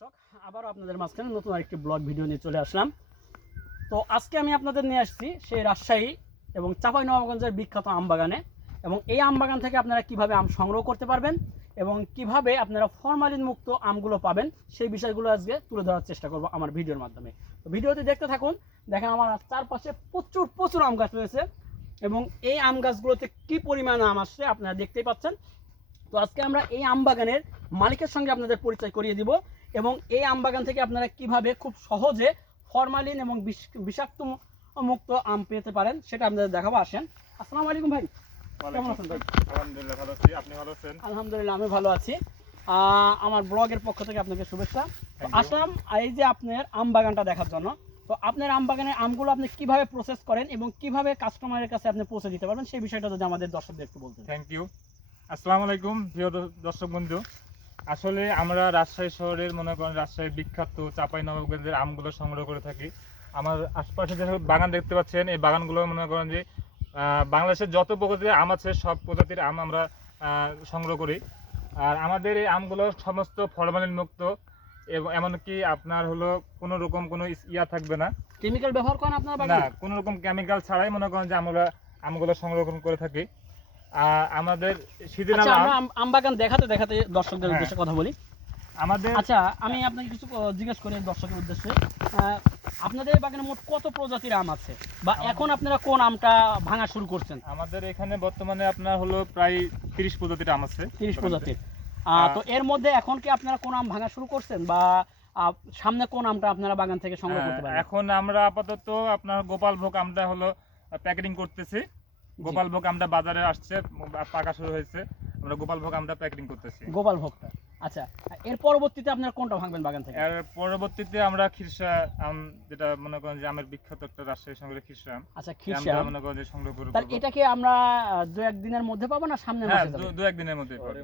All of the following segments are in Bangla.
দর্শক, আবারও আপনাদের মাঝখানে নতুন আরেকটি ব্লগ ভিডিও নিয়ে চলে আসলাম। তো আজকে আমি আপনাদের নিয়ে আসছি সেই রাজশাহী এবং চাঁপাইনবাবগঞ্জের বিখ্যাত আম বাগানে, এবং এই আম বাগান থেকে আপনারা কিভাবে আম সংগ্রহ করতে পারবেন এবং কিভাবে আপনারা ফরমালিন মুক্ত আমগুলো পাবেন সেই বিষয়গুলো আজকে তুলে ধরার চেষ্টা করব আমার ভিডিওর মাধ্যমে। তো ভিডিওটি দেখতে থাকুন। দেখেন আমার চারপাশে প্রচুর আম গাছ রয়েছে এবং এই আম গাছগুলোতে কী পরিমাণ আম আসছে আপনারা দেখতেই পাচ্ছেন। তো আজকে আমরা এই আম বাগানের মালিকের সঙ্গে আপনাদের পরিচয় করিয়ে দিব এবং এই আম বাগান থেকে আপনারা কিভাবে খুব সহজে ফরমালিন এবং বিষাক্ত মুক্ত আম পেতে পারেন সেটা আপনাদের দেখাবো। আসেন। আসসালামু আলাইকুম ভাই, কেমন আছেন ভাই? আলহামদুলিল্লাহ ভালো আছি, আপনি ভালো আছেন? আলহামদুলিল্লাহ আমি ভালো আছি। আমার ব্লগের পক্ষ থেকে আপনাকে শুভেচ্ছা। তো আসলাম এই যে আপনার আম বাগানটা দেখার জন্য। তো আপনার আম বাগানের আমগুলো আপনি কিভাবে প্রসেস করেন এবং কিভাবে কাস্টমারের কাছে আপনি পৌঁছে দিতে পারবেন সেই বিষয়টা যদি আমাদের দর্শকদের একটু বলতেন। Thank you. আসসালামু আলাইকুম প্রিয় দর্শক বন্ধু। আসলে আমরা রাজশাহী শহরের মনে করেন রাজশাহীর বিখ্যাত চাঁপাইনবাবগঞ্জের আমগুলো সংগ্রহ করে থাকি। আমার আশপাশে যে বাগান দেখতে পাচ্ছেন এই বাগানগুলো মনে করেন যে বাংলাদেশের যত প্রজাতির আম আছে সব প্রজাতির আম আমরা সংগ্রহ করি। আর আমাদের এই আমগুলো সমস্ত ফরমালিন মুক্ত এবং এমনকি আপনার হলো কোনো রকম কোনো ইয়া থাকবে না, কেমিক্যাল ব্যবহার করেন আপনার না, বাগানে? কোনো রকম কেমিক্যাল ছাড়াই মনে করেন যে আমরা আমগুলো সংরক্ষণ করে থাকি। আমাদের সিজনাল আম বাগান দেখাতে দেখাতে দর্শকদের উদ্দেশ্যে কথা বলি। আমাদের আচ্ছা, আমি আপনাকে কিছু জিজ্ঞেস করি দর্শকের উদ্দেশ্যে। আপনাদের বাগানে মোট কত প্রজাতির আম আছে বা এখন আপনারা কোন আমটা ভাঙা শুরু করছেন? আমাদের এখানে বর্তমানে আপনার হলো প্রায় 30 প্রজাতির আম আছে। 30 প্রজাতির। তো এর মধ্যে এখন কি আপনারা কোন আম ভাঙা শুরু করছেন বা সামনে কোন আমটা আপনারা বাগান থেকে সংগ্রহ করতে পারবেন? এখন আমরা আপাতত আপনার গোপালভোগ আমটা হলো প্যাকেটিং করতেছি। গোপালভোগ আমটা বাজারে আসছে, পাকা শুরু হয়েছে, আমরা গোপালভোগ আমটা প্যাকেটিং করতেছি। গোপালভোগটা। আচ্ছা, এর পরবর্তীতে আপনারা কোনটা ভাঙবেন বাগান থেকে? এর পরবর্তীতে আমরা খিরসা আম, যেটা মনে করেন যে আমের বিখ্যাত একটা রাজশাহী শহরের খিরসা আম। আচ্ছা, খিরসা আম মনে করেন যে সংগ্রহ করব। তাহলে এটা কি আমরা 2-1 দিনের মধ্যে পাবো না সামনে মাসে যাবে? 2-1 দিনের মধ্যে পাবো।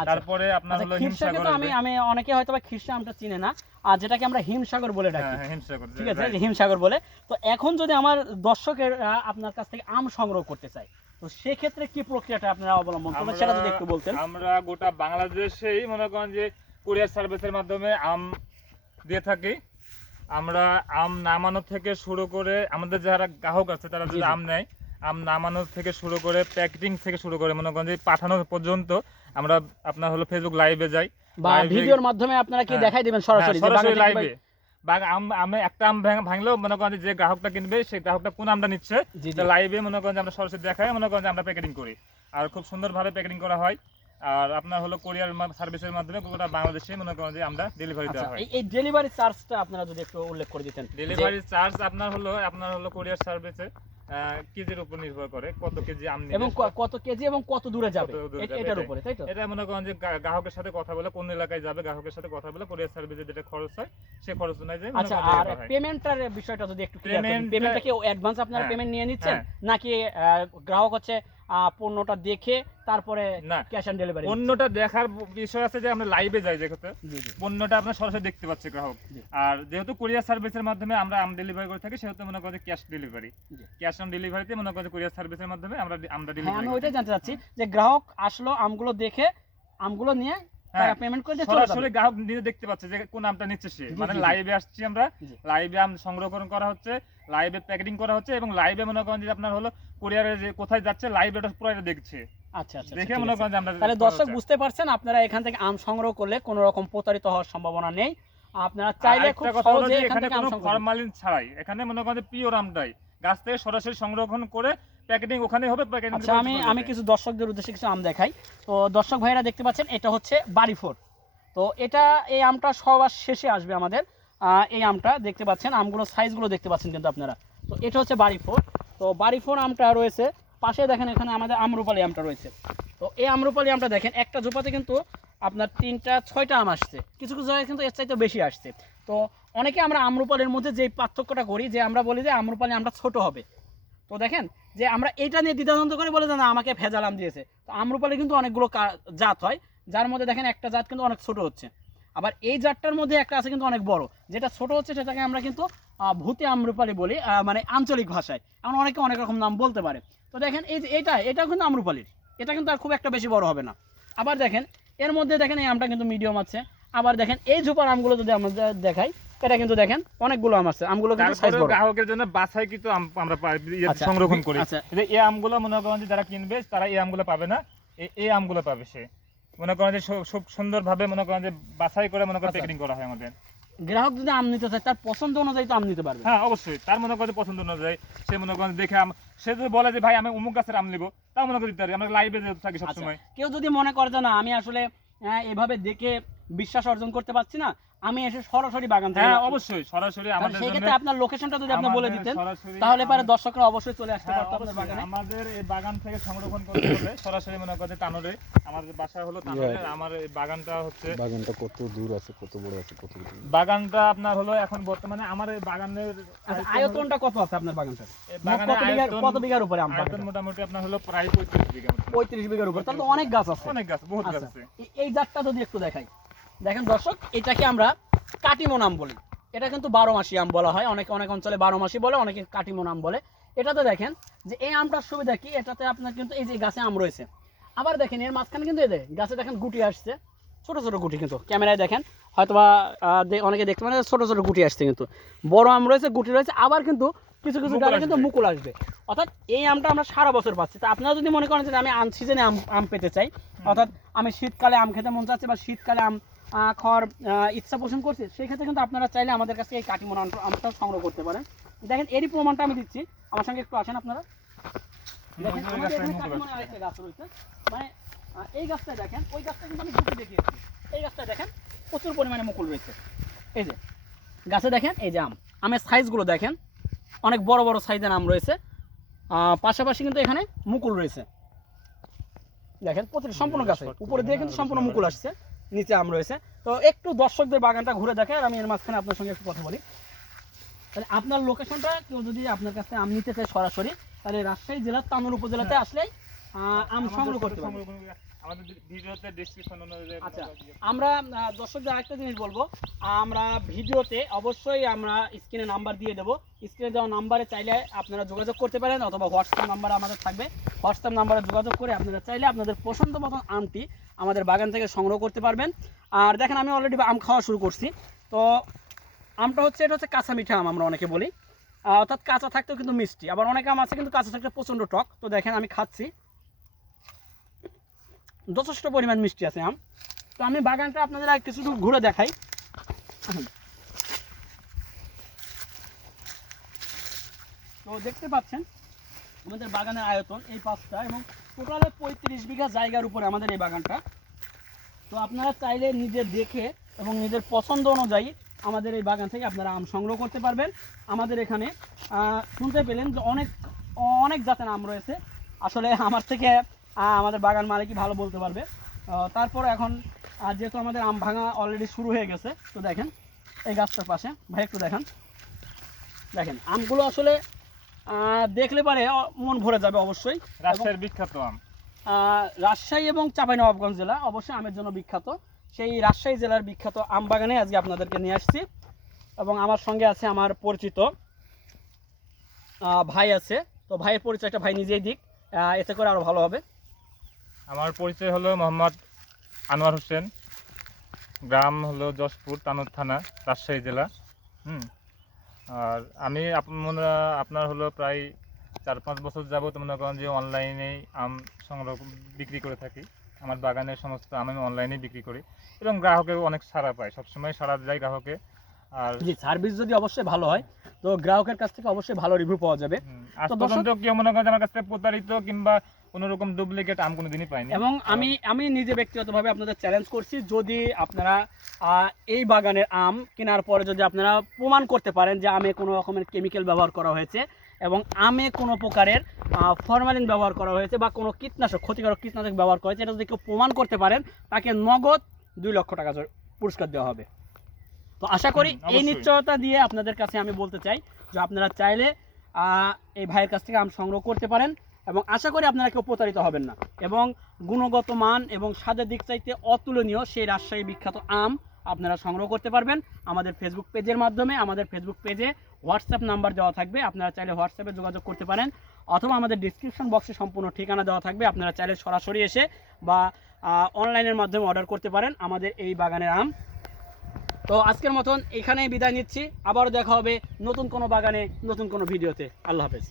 আচ্ছা, তারপরে আপনার হলো খিরসাকে তো আমি অনেকে হয়তো বা খিরসা আমটা চিনে না, আর যেটাকে আমরা হিমসাগর বলে ডাকি। হ্যাঁ, হিমসাগর, ঠিক আছে, হিমসাগর বলে। তো এখন যদি আমার দর্শকের আপনার কাছ থেকে আম সংগ্রহ করতে চাই তো সেক্ষেত্রে কি প্রক্রিয়াটা আপনারা অবলম্বন করবেন সেটা যদি একটু বলতেন। আমরা গোটা বাংলাদেশেই মনে করেন যে কুরিয়ার সার্ভিসের মাধ্যমে আম দিয়ে থাকি। আমরা আম নামানো থেকে শুরু করে আমাদের যারা গ্রাহক আছে তারা যদি আম নেয়, আম নামানো থেকে শুরু করে প্যাকেটিং থেকে শুরু করে মনে করেন যে পাঠানো পর্যন্ত আমরা আপনার হলো ফেসবুক লাইভে যাই বা ভিডিওর মাধ্যমে আপনারা কি দেখাই দিবেন সরাসরি লাইভে। বা আমি একটা আম ভাঙলেও মনে করেন যে গ্রাহকটা কিনবে সেই গ্রাহকটা কোন আমটা নিচ্ছে লাইভে মনে করেন যে আমরা সরাসরি দেখাই, মনে করেন যে আমরা প্যাকেটিং করি আর খুব সুন্দরভাবে প্যাকেটিং করা হয়। আর আপনার হলো কোরিয়ার সার্ভিসের মাধ্যমে গোটা বাংলাদেশে মনে করেন যে আমরা ডেলিভারি দেওয়া হয়। এই ডেলিভারি চার্জটা আপনারা যদি একটু উল্লেখ করে দিতেন। ডেলিভারি চার্জ আপনার হলো কোরিয়ার সার্ভিসে কেজির উপর নির্ভর করে, কত কেজি আম নেবে এবং কত কেজি এবং কত দূরে যাবে এটার উপরে, তাই তো? এটা মনে করেন যে গ্রাহকের সাথে কথা বলে কোন এলাকায় যাবে গ্রাহকের সাথে কথা বলে কোরিয়ার সার্ভিসে যেটা খরচ হয় সেই খরচ অনুযায়ী। আচ্ছা, আর পেমেন্টের বিষয়টা যদি একটু ক্লিয়ার করেন। পেমেন্টটা কি অ্যাডভান্স আপনারা পেমেন্ট নিয়ে নিচ্ছেন নাকি গ্রাহক হচ্ছে পণ্যটা দেখে তারপরে ক্যাশ অন ডেলিভারি? পণ্যটা দেখার বিষয় আছে যে আমরা লাইভে যাই, যেহেতু পণ্যটা আপনার সরাসরি দেখতে পাচ্ছে গ্রাহক। আর যেহেতু কোরিয়ার সার্ভিসের মাধ্যমে আমরা আম ডেলিভারি করে থাকি সেহেতু মনে করেন ক্যাশ ডেলিভারি, ক্যাশ অন ডেলিভারিতে মনে করেন কোরিয়ার সার্ভিসের মাধ্যমে আমরা ডেলিভারি। আমি ওইটাই জানতে চাচ্ছি যে গ্রাহক আসলো আমগুলো দেখে আমগুলো নিয়ে পেমেন্ট করে দিয়ে চলে যাবে। সরাসরি গ্রাহক নিজে দেখতে পাচ্ছে যে কোন আমটা নিচ্ছে সে, মানে লাইভে আসছি আমরা, লাইভে আম সংরক্ষণ করা হচ্ছে, লাইভে প্যাকেটিং করা হচ্ছে এবং লাইভে মনে করেন যে আপনার হলো কুরিয়ারে যে কোথায় যাচ্ছে লাইভে এটা পুরো দেখছে। আচ্ছা, দেখে মনে করেন যে আমরা। তাহলে দর্শক বুঝতে পারছেন, আপনারা এখান থেকে আম সংগ্রহ করলে কোনো রকম প্রতারিত হওয়ার সম্ভাবনা নেই। আপনারা চাইলে খুব সহজে এখান থেকে আম সংগ্রহ ফরমালিন ছাড়াই এখানে মনে করেন যে পিওর আমটাই গাছ থেকে সরাসরি সংরক্ষণ করে প্যাকেটিং ওখানে হবে। প্যাকেটিং আচ্ছা, আমি কিছু দর্শকদের উদ্দেশ্যে কিছু আম দেখাই। তো দর্শক ভাইরা দেখতে পাচ্ছেন এটা হচ্ছে বাড়িফোর। তো এই আমটা সবার শেষে আসবে আমাদের। এই আমটা দেখতে পাচ্ছেন, আমগুলো সাইজগুলো দেখতে পাচ্ছেন কিন্তু আপনারা। তো এটা হচ্ছে বাড়িফোর। তো বাড়িফোর আমটা রয়েছে পাশে, দেখেন এখানে আমাদের আম্রপালি আমটা রয়েছে। তো এই আম্রপালি আমটা দেখেন একটা জোপাতে কিন্তু আপনার 3-6টা আম আসছে, কিছু কিছু জায়গায় কিন্তু এর চাইতে বেশি আসছে। তো অনেকে আমরা আম্রপালির মধ্যে যে পার্থক্যটা করি যে আমরা বলি যে আম্রপালি আমটা ছোট হবে। তো দেখেন যে আমরা এইটা নিয়ে দ্বিধাদ্বন্দ্ব করে বলে যে না আমাকে ভেজাল আম দিয়েছে। তো আম্রপালি কিন্তু অনেকগুলো জাত হয়, যার মধ্যে দেখেন একটা জাত কিন্তু অনেক ছোট হচ্ছে, আবার এই জাতটার মধ্যে একটা আছে কিন্তু অনেক বড়। যেটা ছোট হচ্ছে সেটাকে আমরা কিন্তু ভূতে আম্রপালি বলি, মানে আঞ্চলিক ভাষায়। এমন অনেকে অনেক রকম নাম বলতে পারে। তো দেখেন এই যে এটা কিন্তু আম্রপালির, এটা কিন্তু আর খুব একটা বেশি বড় হবে না। আবার দেখেন এর মধ্যে দেখেন এই আমটা কিন্তু মিডিয়াম আছে, আবার দেখেন এই ঝোপার আমগুলো যদি আমরা দেখাই, এটা কিন্তু দেখেন অনেকগুলো আম আছে, আমগুলো কিন্তু সাইজ তারপরেও বড়। গ্রাহকের জন্য বাছাই কিন্তু আমরা আচ্ছা, সংরক্ষণ করি। আচ্ছা। এই আমগুলো মনে করেন যে যারা কিনবে তারা এই আমগুলো পাবে না, এই আমগুলো পাবে সে। মনে করেন যে খুব সুন্দরভাবে মনে করেন যে বাছাই করে মনে করেন আচ্ছা। প্যাকেটিং করা হয় আমাদের। গ্রাহক যদি আম নিতে চায় তার পছন্দ অনুযায়ী তো আম নিতে পারবে। হ্যাঁ অবশ্যই, তার মনে করেন যে পছন্দ অনুযায়ী সে মনে করেন দেখে সে যদি বলে যে ভাই আমি অমুক গাছের আম নিবো, তাও মনে করি দিতে পারি, আমরা লাইভে থাকি আচ্ছা, সবসময়। কেউ যদি মনে করে যে না আমি আসলে এভাবে দেখে বিশ্বাস অর্জন করতে পারছি না, আমি এসে সরাসরি বাগান থেকে, হ্যাঁ অবশ্যই সরাসরি আমাদের সেই জন্য ক্ষেত্রে আপনার লোকেশনটা যদি আপনি বলে দিতেন সরাসরি তাহলে পারে দর্শকরা অবশ্যই চলে আসতে হ্যাঁ, পারতো আপনার অবশ্যই। বাগানে। আমাদের এই বাগান থেকে সংরক্ষণ করতে হলে সরাসরি মনে করেন তানোরে, আমাদের বাসা হলো তানোরে। আমার এই বাগানটা হচ্ছে, বাগানটা কত দূর আছে, কত বড় আছে, কত দূর? বাগানটা আপনার হলো এখন বর্তমানে আমার এই বাগানের আচ্ছা, আয়তনটা কত আছে আপনার বাগানটা? এই বাগানের কত বিঘার উপরে আম আয়তন বাগানটা? মোটামুটি আপনার হলো প্রায় 35 বিঘা মতো। 35 বিঘার উপরে, তাহলে তো অনেক গাছ আছে। অনেক গাছ, বহুত গাছ আচ্ছা, আছে। এই জাতটা যদি একটু দেখাই, দেখেন দর্শক, এটাকে আমরা কাটিমন আম বলি। এটা কিন্তু 12 মাসি আম বলা হয়, অনেক অনেক অঞ্চলে 12 মাসি বলে, অনেকে কাটিমন আম বলে। এটাতে দেখেন যে এই আমটার সুবিধা কি, এটাতে আপনার কিন্তু এই যে গাছে আম রয়েছে, আবার দেখেন এর মাঝখানে কিন্তু এই যে গাছে দেখেন গুটি আসছে, ছোট ছোট গুটি, কিন্তু ক্যামেরায় দেখেন হয়তোবা অনেকে দেখতে পারেন ছোট ছোট গুটি আসছে, কিন্তু বড় আম রয়েছে, গুটি রয়েছে, আবার কিন্তু কিছু কিছু ডালে কিন্তু মুকুল আসবে। অর্থাৎ এই আমটা আমরা সারা বছর পাচ্ছি। তা আপনারা যদি মনে করেন যে আমি আনসিজনে আম পেতে চাই, অর্থাৎ আমি শীতকালে আম খেতে মন চাচ্ছে বা শীতকালে আম খাওয়ার ইচ্ছা পোষণ করছে, সেই ক্ষেত্রে কিন্তু আপনারা চাইলে আমাদের কাছে এই কাটিমন আমটা সংগ্রহ করতে পারেন। দেখেন এরই প্রমাণটা আমি দিচ্ছি, আমার সঙ্গে একটু আসেন আপনারা। দেখেন আমাদের এখানে কাটিমনের আরেকটা গাছ রয়েছে, মানে এই গাছটা দেখেন, ওই গাছটা কিন্তু আমি গুটি দেখিয়েছি, এই গাছটা দেখেন প্রচুর পরিমাণে মুকুল রয়েছে। এই যে গাছে দেখেন এই যে আমের সাইজগুলো দেখেন, অনেক বড় বড় সাইজের আম রয়েছে, পাশাপাশি কিন্তু এখানে মুকুল রয়েছে। দেখেন প্রতিটা সম্পূর্ণ গাছে উপরে দিয়ে কিন্তু সম্পূর্ণ মুকুল আসছে, নিচে আম রয়েছে। তো একটু দর্শকদের বাগানটা ঘুরে দেখে আর আমি এর মাঝখানে আপনার সঙ্গে একটু কথা বলি। তাহলে আপনার লোকেশনটা কেউ যদি আপনার কাছে আম নিতে চায় সরাসরি, তাহলে রাজশাহী জেলার তানোর উপজেলাতে আসলেই আম সংগ্রহ করতে পারবে। আমাদের ভিডিওতে ডেসক্রিপশন অনুযায়ী। আচ্ছা, আমরা দর্শকদের আরেকটা জিনিস বলবো, আমরা ভিডিওতে অবশ্যই আমরা স্ক্রিনে নাম্বার দিয়ে দেবো, স্ক্রিনে দেওয়া নাম্বারে চাইলে আপনারা যোগাযোগ করতে পারেন, অথবা হোয়াটসঅ্যাপ নাম্বার আমাদের থাকবে, হোয়াটসঅ্যাপ নাম্বারে যোগাযোগ করে আপনারা চাইলে আপনাদের পছন্দ মতন আমটি আমাদের বাগান থেকে সংগ্রহ করতে পারবেন। আর দেখেন আমি অলরেডি আম খাওয়া শুরু করছি। তো আমটা হচ্ছে, এটা হচ্ছে কাঁচা মিঠা আম আমরা অনেকে বলি, অর্থাৎ কাঁচা থাকতেও কিন্তু মিষ্টি, আবার অনেক আম আছে কিন্তু কাঁচা থাকতে প্রচণ্ড টক। তো দেখেন আমি খাচ্ছি, যথেষ্ট পরিমাণ মিষ্টি আছে আম। তো আমি বাগানটা আপনাদের আর কিছু ঘুরে দেখাই। তো দেখতে পাচ্ছেন আমাদের বাগানের আয়তন এই পাঁচটা, এবং টোটালে 35 বিঘা জায়গার উপরে আমাদের এই বাগানটা। তো আপনারা চাইলে নিজে দেখে এবং নিজের পছন্দ অনুযায়ী আমাদের এই বাগান থেকে আপনারা আম সংগ্রহ করতে পারবেন। আমাদের এখানে শুনতে পেলেন যে অনেক অনেক জাতের আম রয়েছে, আসলে আমার থেকে আমাদের বাগান মালিকই ভালো বলতে পারবে। তারপর এখন যেহেতু আমাদের আম ভাঙা অলরেডি শুরু হয়ে গেছে, তো দেখেন এই গাছটার পাশে ভাই একটু দেখেন, দেখেন আমগুলো আসলে দেখলে পারে মন ভরে যাবে অবশ্যই। রাজশাহীর বিখ্যাত আম, রাজশাহী এবং চাঁপাইনবাবগঞ্জ জেলা অবশ্যই আমের জন্য বিখ্যাত, সেই রাজশাহী জেলার বিখ্যাত আম বাগানে আজকে আপনাদেরকে নিয়ে আসছি। এবং আমার সঙ্গে আছে আমার পরিচিত ভাই আছে, তো ভাইয়ের পরিচয়টা ভাই নিজেই দিক, এতে করে আরও ভালো হবে। আমার পরিচয় হলো মোহাম্মদ আনোয়ার হোসেন, গ্রাম হলো যশপুর, তানোর থানা, রাজশাহী জেলা। আর আমি আপনার হলো প্রায় 4-5 বছর যাবত মনে করেন যে অনলাইনেই আম সংগ্রহ বিক্রি করে থাকি। আমার বাগানের সমস্ত আম আমি অনলাইনেই বিক্রি করি এবং গ্রাহকেও অনেক সাড়া পাই, সবসময় সাড়া যায় গ্রাহকে। আর জি, সার্ভিস যদি অবশ্যই ভালো হয় তো গ্রাহকের কাছ থেকে অবশ্যই ভালো রিভিউ পাওয়া যাবে। আজ পর্যন্ত কেউ মনে করেন আমার কাছ থেকে প্রতারিত কিংবা কোনো রকম ডুপ্লিকেট আম কোনোদিনই পাইনি। এবং আমি নিজে ব্যক্তিগতভাবে আপনাদের চ্যালেঞ্জ করছি, যদি আপনারা এই বাগানের আম কেনার পরে যদি আপনারা প্রমাণ করতে পারেন যে আমে কোনো রকমের কেমিক্যাল ব্যবহার করা হয়েছে এবং আমে কোনো প্রকারের ফরমালিন ব্যবহার করা হয়েছে বা কোনো কীটনাশক, ক্ষতিকারক কীটনাশক ব্যবহার করা হয়েছে, এটা যদি কেউ প্রমাণ করতে পারেন তাকে নগদ 2 লক্ষ টাকা পুরস্কার দেওয়া হবে। তো আশা করি এই নিশ্চয়তা দিয়ে আপনাদের কাছে আমি বলতে চাই যে আপনারা চাইলে এই ভাইয়ের কাছ থেকে আম সংগ্রহ করতে পারেন, এবং আশা করি আপনারা কেউ প্রতারিত হবেন না। এবং গুণগত মান এবং স্বাদের দিক চাইতে অতুলনীয় সেই রাজশাহী বিখ্যাত আম আপনারা সংগ্রহ করতে পারবেন আমাদের ফেসবুক পেজের মাধ্যমে। আমাদের ফেসবুক পেজে হোয়াটসঅ্যাপ নাম্বার দেওয়া থাকবে, আপনারা চাইলে হোয়াটসঅ্যাপে যোগাযোগ করতে পারেন, অথবা আমাদের ডিসক্রিপশন বক্সে সম্পূর্ণ ঠিকানা দেওয়া থাকবে, আপনারা চাইলে সরাসরি এসে বা অনলাইনের মাধ্যমে অর্ডার করতে পারেন আমাদের এই বাগানের আম। তো আজকের মতন এখানেই বিদায় নিচ্ছি, আবারও দেখা হবে নতুন কোনো বাগানে নতুন কোনো ভিডিওতে। আল্লাহ হাফেজ।